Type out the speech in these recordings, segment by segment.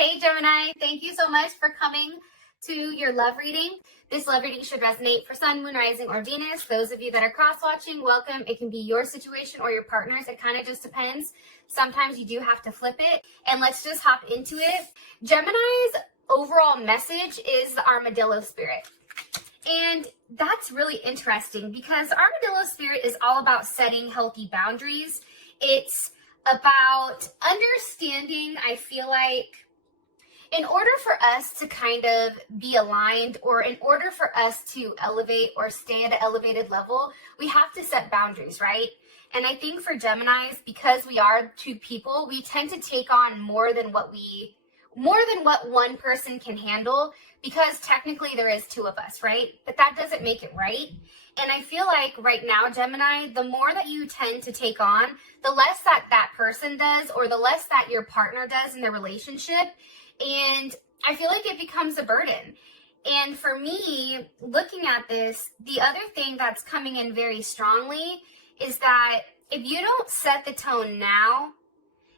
Hey Gemini, thank you so much for coming to your love reading. This love reading should resonate for Sun, Moon, Rising, or Venus. Those of you that are cross-watching, welcome. It can be your situation or your partner's. It kind of just depends. Sometimes you do have to flip it. And let's just hop into it. Gemini's overall message is the armadillo spirit. And that's really interesting because armadillo spirit is all about setting healthy boundaries. It's about understanding, I feel like, in order for us to kind of be aligned, or in order for us to elevate or stay at an elevated level, we have to set boundaries, right? And I think for Geminis, because we are two people, we tend to take on more than what one person can handle, because technically there is two of us, right? But that doesn't make it right. And I feel like right now, Gemini, the more that you tend to take on, the less that person does, or the less that your partner does in the relationship. And I feel like it becomes a burden. And for me, looking at this, the other thing that's coming in very strongly is that if you don't set the tone now,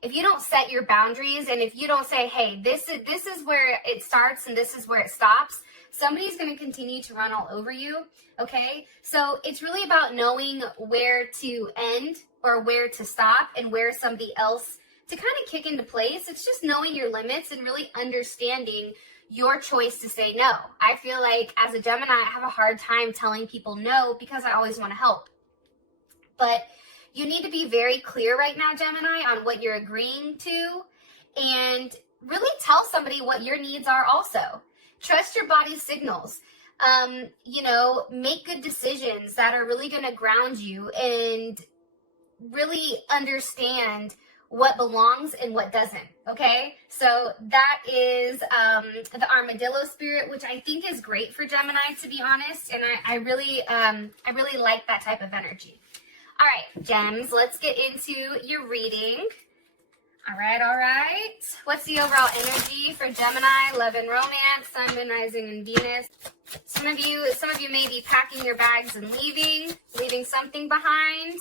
if you don't set your boundaries, and if you don't say, hey, this is where it starts and this is where it stops, somebody's going to continue to run all over you, okay? So it's really about knowing where to end or where to stop and where somebody else to kind of kick into place. It's just knowing your limits and really understanding your choice to say no. I feel like as a Gemini, I have a hard time telling people no because I always want to help. But you need to be very clear right now, Gemini, on what you're agreeing to, and really tell somebody what your needs are also. Trust your body's signals. Make good decisions that are really going to ground you and really understand what belongs and what doesn't, okay? So that is the armadillo spirit, which I think is great for Gemini, to be honest, and I really like that type of energy. All right, Gems, let's get into your reading. All right. What's the overall energy for Gemini, love and romance, Sun, Moon, Rising, and Venus? Some of you may be packing your bags and leaving something behind.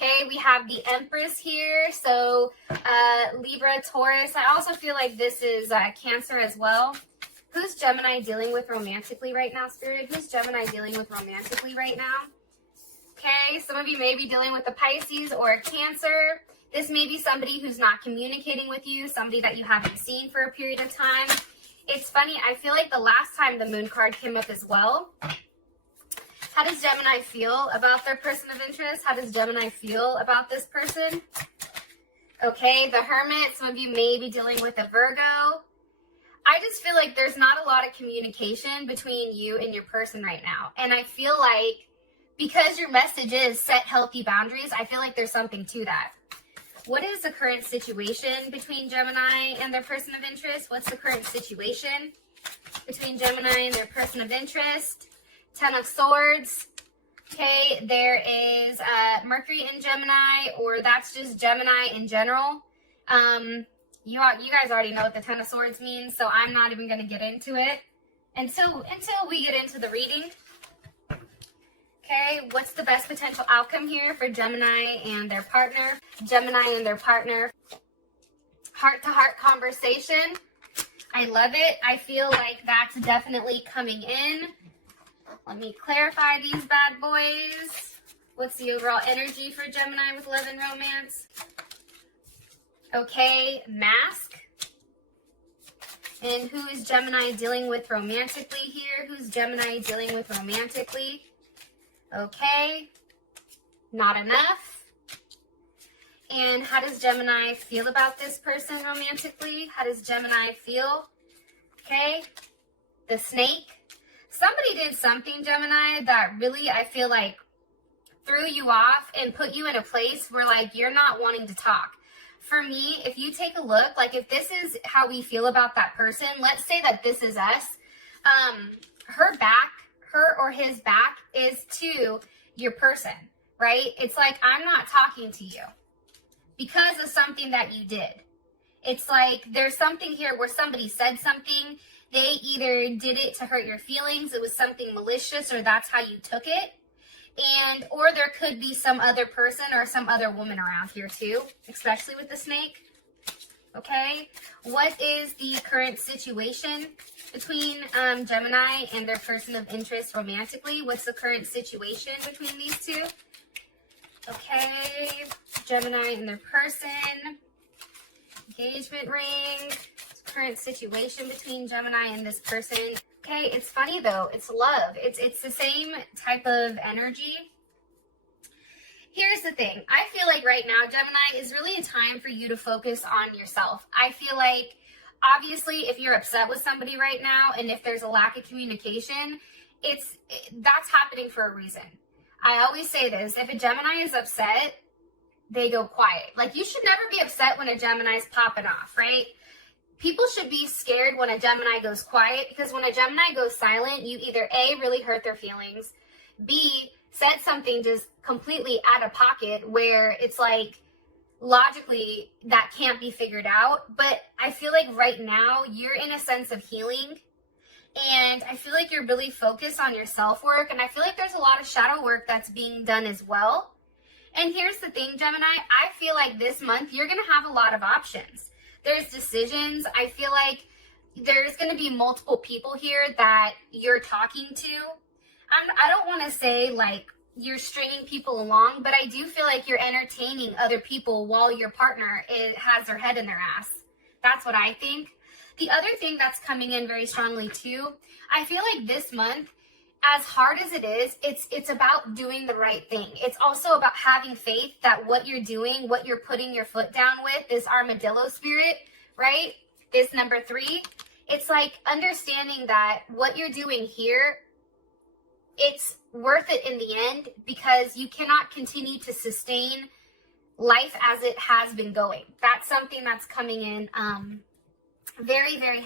Okay, we have the Empress here, so Libra, Taurus. I also feel like this is Cancer as well. Who's Gemini dealing with romantically right now, Spirit? Who's Gemini dealing with romantically right now? Okay, some of you may be dealing with a Pisces or a Cancer. This may be somebody who's not communicating with you, somebody that you haven't seen for a period of time. It's funny, I feel like the last time the Moon card came up as well. How does Gemini feel about their person of interest? How does Gemini feel about this person? Okay, the Hermit. Some of you may be dealing with a Virgo. I just feel like there's not a lot of communication between you and your person right now. And I feel like because your message is set healthy boundaries, I feel like there's something to that. What is the current situation between Gemini and their person of interest? What's the current situation between Gemini and their person of interest? Ten of Swords. Okay, there is Mercury in Gemini, or that's just Gemini in general. You guys already know what the Ten of Swords means, so I'm not even going to get into it until we get into the reading. Okay, what's the best potential outcome here for Gemini and their partner? Gemini and their partner. Heart-to-heart conversation. I love it. I feel like that's definitely coming in. Let me clarify these bad boys. What's the overall energy for Gemini with love and romance? Okay, Mask. And who is Gemini dealing with romantically here? Who's Gemini dealing with romantically? Okay, Not Enough. And how does Gemini feel about this person romantically? How does Gemini feel? Okay, the Snake. Somebody did something, Gemini, that really, I feel like, threw you off and put you in a place where, like, you're not wanting to talk. For me, if you take a look, like, if this is how we feel about that person, let's say that this is us, her or his back is to your person, right? It's like, I'm not talking to you because of something that you did. It's like there's something here where somebody said something. They either did it to hurt your feelings, it was something malicious, or that's how you took it. Or there could be some other person or some other woman around here too, especially with the Snake. Okay, what is the current situation between Gemini and their person of interest romantically? What's the current situation between these two? Okay, Gemini and their person, engagement ring, current situation between Gemini and this person. Okay, it's funny though, it's love. It's the same type of energy. Here's the thing. I feel like right now, Gemini, is really a time for you to focus on yourself. I feel like, obviously, if you're upset with somebody right now and if there's a lack of communication, that's happening for a reason. I always say this. If a Gemini is upset, they go quiet. Like, you should never be upset when a Gemini's popping off, right? People should be scared when a Gemini goes quiet, because when a Gemini goes silent, you either A, really hurt their feelings, B, said something just completely out of pocket where it's like logically that can't be figured out. But I feel like right now you're in a sense of healing, and I feel like you're really focused on your self-work, and I feel like there's a lot of shadow work that's being done as well. And here's the thing, Gemini, I feel like this month you're going to have a lot of options. There's decisions. I feel like there's going to be multiple people here that you're talking to. I don't want to say like you're stringing people along, but I do feel like you're entertaining other people while your partner has their head in their ass. That's what I think. The other thing that's coming in very strongly too, I feel like this month, as hard as it is, it's about doing the right thing. It's also about having faith that what you're doing, what you're putting your foot down with, this armadillo spirit, right? This number 3, it's like understanding that what you're doing here, it's worth it in the end, because you cannot continue to sustain life as it has been going. That's something that's coming in very, very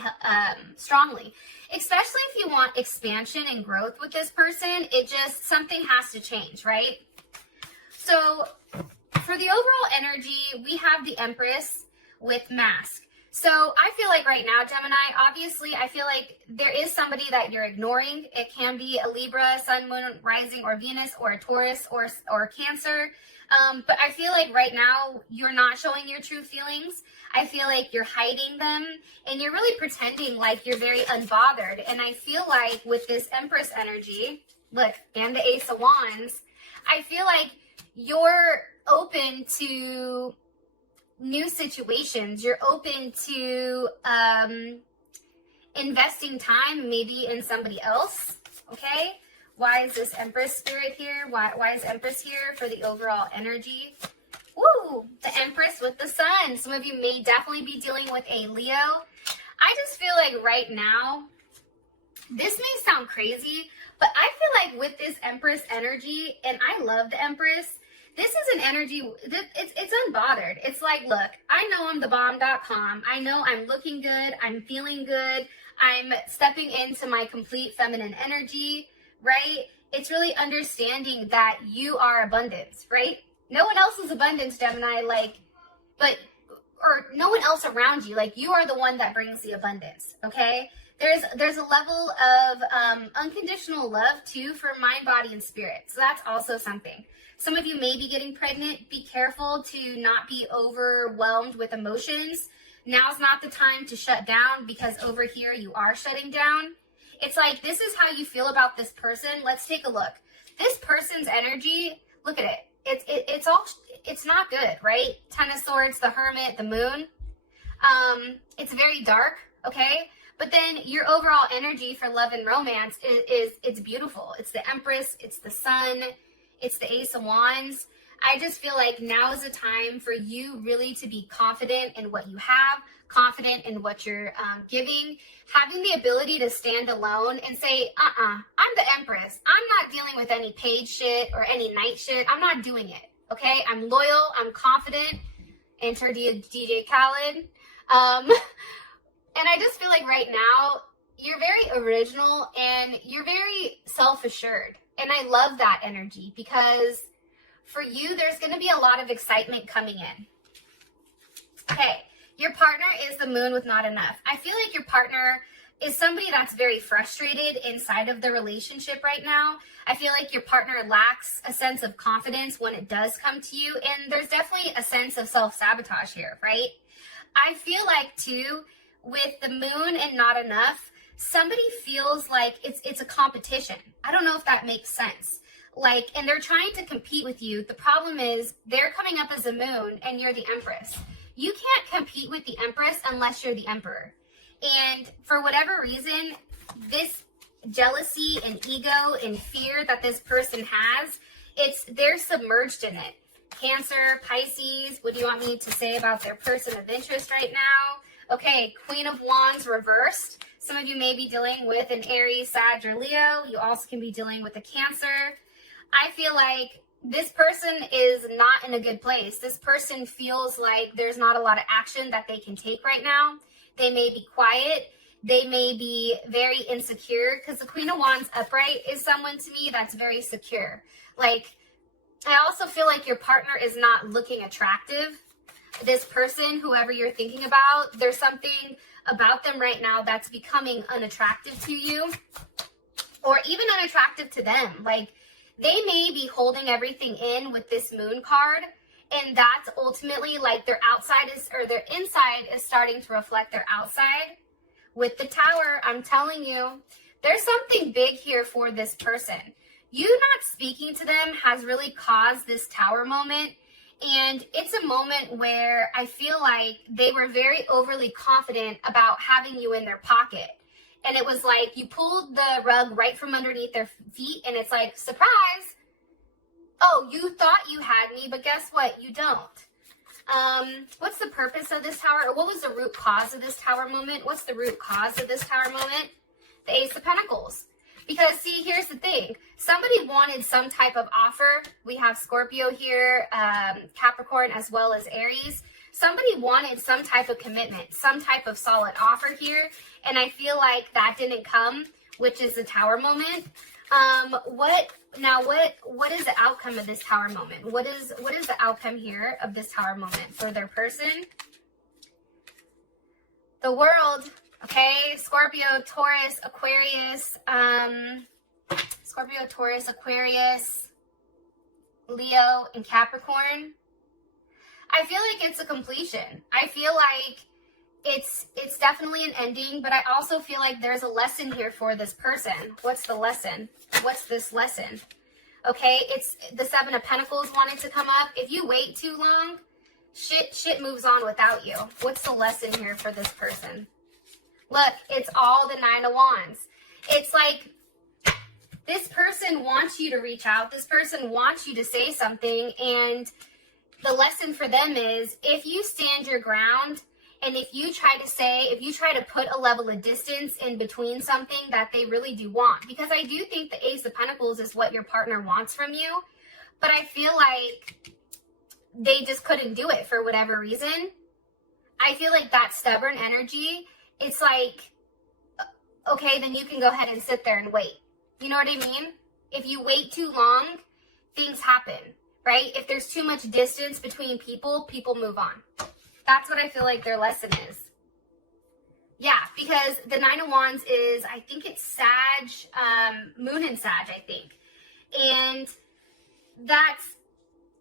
strongly, especially if you want expansion and growth with this person. Something has to change, right? So for the overall energy, we have the Empress with Mask. So I feel like right now, Gemini, obviously, I feel like there is somebody that you're ignoring. It can be a Libra, Sun, Moon, Rising, or Venus, or a Taurus, or Cancer. But I feel like right now, you're not showing your true feelings. I feel like you're hiding them, and you're really pretending like you're very unbothered. And I feel like with this Empress energy, look, and the Ace of Wands, I feel like you're open to new situations. You're open to investing time maybe in somebody else. Okay, why is this Empress spirit here? Why is Empress here for the overall energy? Woo, the Empress with the Sun. Some of you may definitely be dealing with a Leo. I just feel like right now, this may sound crazy, but I feel like with this Empress energy, and I love the Empress, this is an energy, it's unbothered. It's like, look, I know I'm thebomb.com. I know I'm looking good. I'm feeling good. I'm stepping into my complete feminine energy, right? It's really understanding that you are abundance, right? No one else is abundance, Gemini, or no one else around you. Like, you are the one that brings the abundance, okay? There's a level of unconditional love, too, for mind, body, and spirit. So that's also something. Some of you may be getting pregnant. Be careful to not be overwhelmed with emotions. Now's not the time to shut down, because over here you are shutting down. It's like, this is how you feel about this person. Let's take a look. This person's energy, look at it. It's not good, right? 10 of Swords, the Hermit, the Moon. It's very dark, okay? But then your overall energy for love and romance it's beautiful. It's the Empress, it's the Sun, it's the Ace of Wands. I just feel like now is a time for you really to be confident in what you have, confident in what you're giving, having the ability to stand alone and say, I'm the Empress. I'm not dealing with any paid shit or any night shit. I'm not doing it, okay? I'm loyal. I'm confident. Enter DJ Khaled. And I just feel like right now, you're very original and you're very self-assured. And I love that energy, because for you, there's going to be a lot of excitement coming in. Okay, your partner is the Moon with not enough. I feel like your partner is somebody that's very frustrated inside of the relationship right now. I feel like your partner lacks a sense of confidence when it does come to you. And there's definitely a sense of self-sabotage here, right? I feel like too, with the moon and not enough, somebody feels like it's a competition. I don't know if that makes sense. Like, and they're trying to compete with you. The problem is they're coming up as a moon and you're the empress. You can't compete with the empress unless you're the emperor. And for whatever reason, this jealousy and ego and fear that this person has, they're submerged in it. Cancer, Pisces, what do you want me to say about their person of interest right now? Okay, Queen of Wands reversed. Some of you may be dealing with an Aries, Sag, or Leo. You also can be dealing with a Cancer. I feel like this person is not in a good place. This person feels like there's not a lot of action that they can take right now. They may be quiet. They may be very insecure, because the Queen of Wands upright is someone to me that's very secure. Like, I also feel like your partner is not looking attractive. This person, whoever you're thinking about, there's something about them right now that's becoming unattractive to you, or even unattractive to them. Like, they may be holding everything in with this moon card, and that's ultimately like their outside is, or their inside is starting to reflect their outside. With the Tower, I'm telling you, there's something big here for this person. You not speaking to them has really caused this Tower moment. And it's a moment where I feel like they were very overly confident about having you in their pocket. And it was like you pulled the rug right from underneath their feet, and it's like, surprise. Oh, you thought you had me, but guess what? You don't. What's the purpose of this Tower? Or what was the root cause of this Tower moment? What's the root cause of this Tower moment? The Ace of Pentacles. Because, see, here's the thing. Somebody wanted some type of offer. We have Scorpio here, Capricorn, as well as Aries. Somebody wanted some type of commitment, some type of solid offer here. And I feel like that didn't come, which is the Tower moment. What is the outcome of this Tower moment? What is the outcome here of this Tower moment for their person? The World. Okay, Scorpio, Taurus, Aquarius, Leo, and Capricorn. I feel like it's a completion. I feel like it's definitely an ending, but I also feel like there's a lesson here for this person. What's the lesson? What's this lesson? Okay, it's the Seven of Pentacles wanted to come up. If you wait too long, shit moves on without you. What's the lesson here for this person? Look, it's all the Nine of Wands. It's like this person wants you to reach out. This person wants you to say something. And the lesson for them is, if you stand your ground and if you try to put a level of distance in between something that they really do want, because I do think the Ace of Pentacles is what your partner wants from you, but I feel like they just couldn't do it for whatever reason. I feel like that stubborn energy, it's like, okay, then you can go ahead and sit there and wait. You know what I mean? If you wait too long, things happen, right? If there's too much distance between people, people move on. That's what I feel like their lesson is. Yeah, because the Nine of Wands is, I think it's Sag, Moon and Sag, I think. And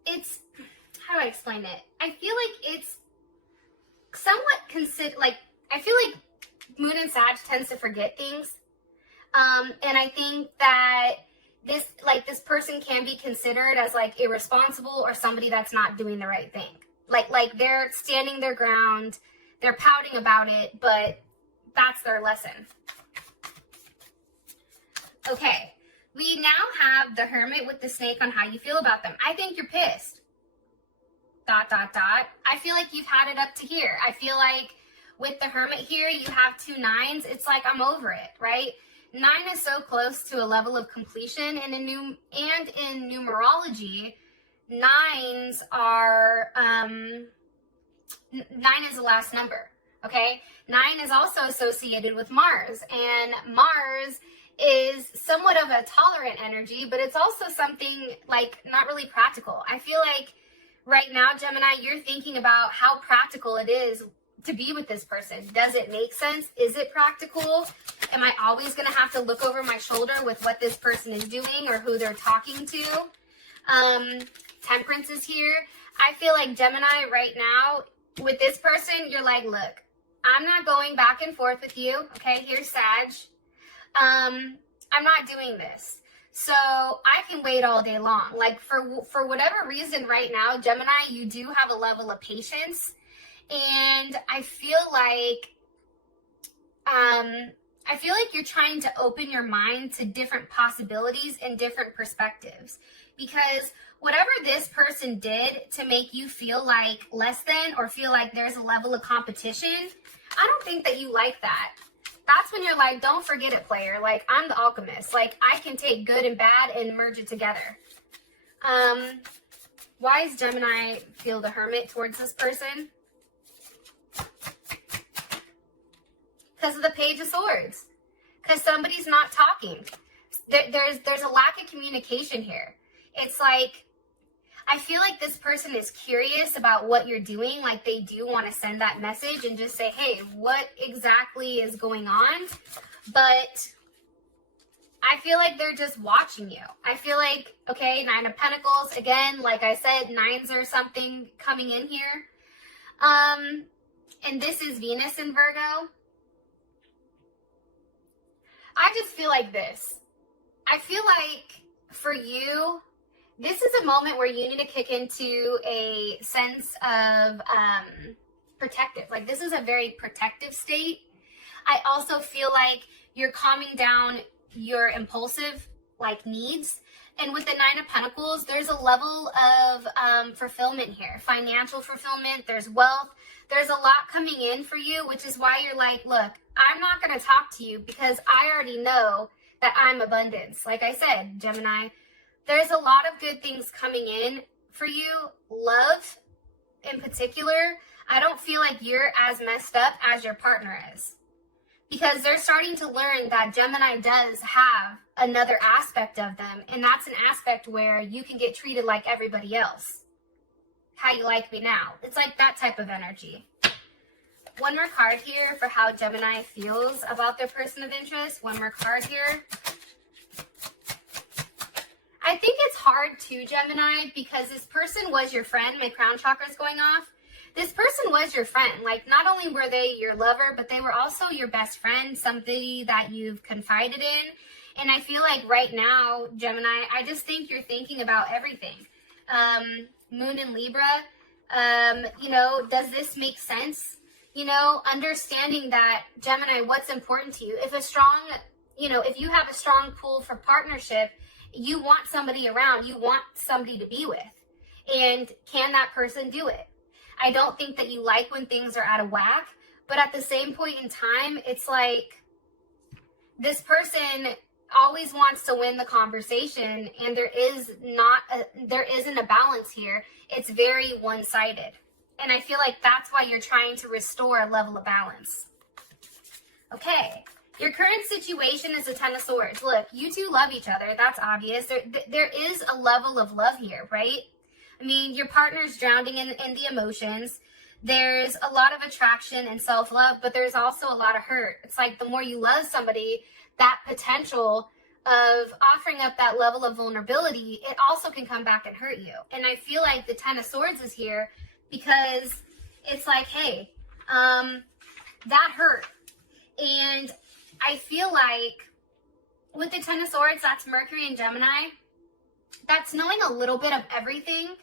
it's, how do I explain it? I feel like it's somewhat I feel like Moon and Sag tends to forget things. And I think that this person can be considered as like irresponsible or somebody that's not doing the right thing. Like they're standing their ground, they're pouting about it, but that's their lesson. Okay, we now have the Hermit with the snake on how you feel about them. I think you're pissed. ... I feel like you've had it up to here. I feel like with the Hermit here, you have 2 9s. It's like, I'm over it, right? 9 is so close to a level of completion, and in numerology, 9s are 9 is the last number. Okay, 9 is also associated with Mars, and Mars is somewhat of a tolerant energy, but it's also something like not really practical. I feel like right now, Gemini, you're thinking about how practical it is to be with this person. Does it make sense? Is it practical? Am I always going to have to look over my shoulder with what this person is doing or who they're talking to? Temperance is here. I feel like Gemini right now, with this person, you're like, look, I'm not going back and forth with you. Okay, here's Sag. I'm not doing this. So I can wait all day long. Like for whatever reason right now, Gemini, you do have a level of patience. And I feel like you're trying to open your mind to different possibilities and different perspectives. Because whatever this person did to make you feel like less than or feel like there's a level of competition, I don't think that you like that. That's when you're like, don't forget it, player. Like, I'm the alchemist. Like, I can take good and bad and merge it together. Why does Gemini feel the hermit towards this person? Because of the Page of Swords. Because somebody's not talking. There's a lack of communication here. It's like, I feel like this person is curious about what you're doing. Like, they do want to send that message and just say, hey, what exactly is going on? But I feel like they're just watching you. I feel like, okay, Nine of Pentacles. Again, like I said, nines or something coming in here. And this is Venus in Virgo. I just feel like this. I feel like for you, this is a moment where you need to kick into a sense of protective. Like, this is a very protective state. I also feel like you're calming down your impulsive, like, needs. And with the Nine of Pentacles, there's a level of fulfillment here. Financial fulfillment, there's wealth. There's a lot coming in for you, which is why you're like, look, I'm not going to talk to you because I already know that I'm abundance. Like I said, Gemini, there's a lot of good things coming in for you. Love, in particular, I don't feel like you're as messed up as your partner is. Because they're starting to learn that Gemini does have another aspect of them. And that's an aspect where you can get treated like everybody else. How you like me now. It's like that type of energy. One more card here for how Gemini feels about their person of interest. One more card here. I think it's hard too, Gemini, because this person was your friend. My crown chakra is going off. This person was your friend. Like, not only were they your lover, but they were also your best friend, somebody that you've confided in. And I feel like right now, Gemini, I just think you're thinking about everything. Moon in Libra, you know, does this make sense? You know, understanding that, Gemini, what's important to you? If a strong, you know, if you have a strong pull for partnership, you want somebody around, you want somebody to be with. And can that person do it? I don't think that you like when things are out of whack, but at the same point in time, it's like this person always wants to win the conversation, and there isn't a balance here. It's very one-sided. And I feel like that's why you're trying to restore a level of balance. Okay. Your current situation is a Ten of Swords. Look, you two love each other. That's obvious. There is a level of love here, right? I mean, your partner's drowning in the emotions. There's a lot of attraction and self-love, but there's also a lot of hurt. It's like the more you love somebody, that potential of offering up that level of vulnerability, it also can come back and hurt you. And I feel like the Ten of Swords is here because it's like, hey, that hurt. And I feel like with the Ten of Swords, that's Mercury and Gemini. That's knowing a little bit of everything.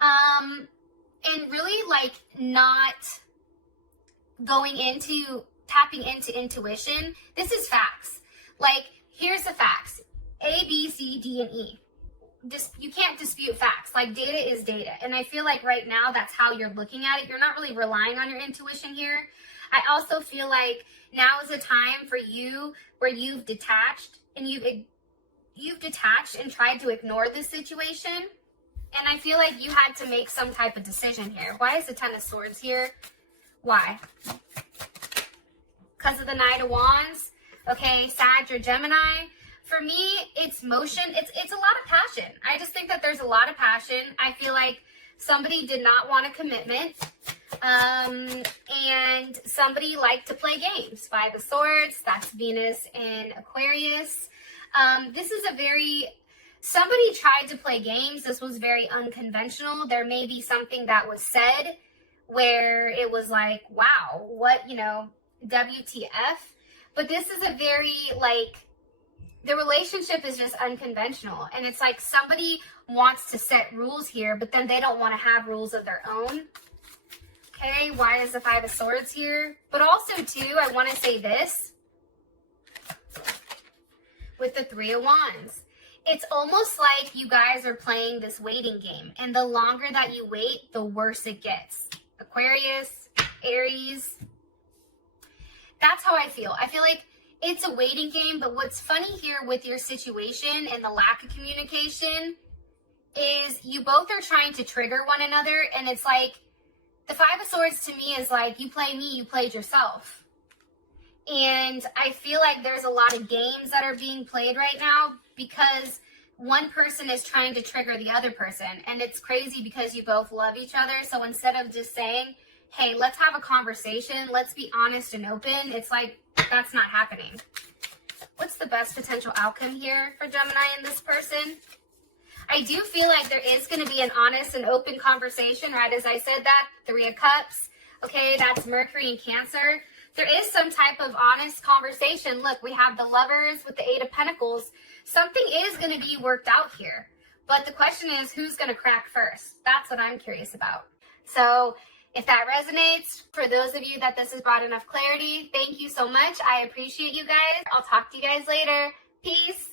And really like not going into tapping into intuition. This is facts. Like, here's the facts. A, B, C, D, and E. You can't dispute facts. Like, data is data. And I feel like right now that's how you're looking at it. You're not really relying on your intuition here. I also feel like now is a time for you where you've detached and you've detached and tried to ignore this situation. And I feel like you had to make some type of decision here. Why is the Ten of Swords here? Why? Because of the Knight of Wands. Okay, Sag or Gemini. For me, it's motion. It's a lot of passion. I just think that there's a lot of passion. I feel like somebody did not want a commitment. And somebody liked to play games. Five of Swords, that's Venus in Aquarius. This is somebody tried to play games. This was very unconventional. There may be something that was said where it was like, wow, what, you know, WTF. But this is a very, like, the relationship is just unconventional. And it's like somebody wants to set rules here, but then they don't want to have rules of their own. Okay, why is the Five of Swords here? But also, too, I want to say this with the Three of Wands. It's almost like you guys are playing this waiting game. And the longer that you wait, the worse it gets. Aquarius, Aries. That's how I feel. I feel like it's a waiting game, but what's funny here with your situation and the lack of communication is you both are trying to trigger one another, and it's like the Five of Swords to me is like, you play me, you played yourself. And I feel like there's a lot of games that are being played right now because one person is trying to trigger the other person. And it's crazy because you both love each other. So instead of just saying, hey, let's have a conversation, let's be honest and open, it's like, that's not happening. What's the best potential outcome here for Gemini and this person? I do feel like there is going to be an honest and open conversation, right? As I said that, Three of Cups, okay, that's Mercury and Cancer. There is some type of honest conversation. Look, we have the Lovers with the Eight of Pentacles. Something is going to be worked out here. But the question is, who's going to crack first? That's what I'm curious about. So if that resonates, for those of you that this has brought enough clarity, thank you so much. I appreciate you guys. I'll talk to you guys later. Peace.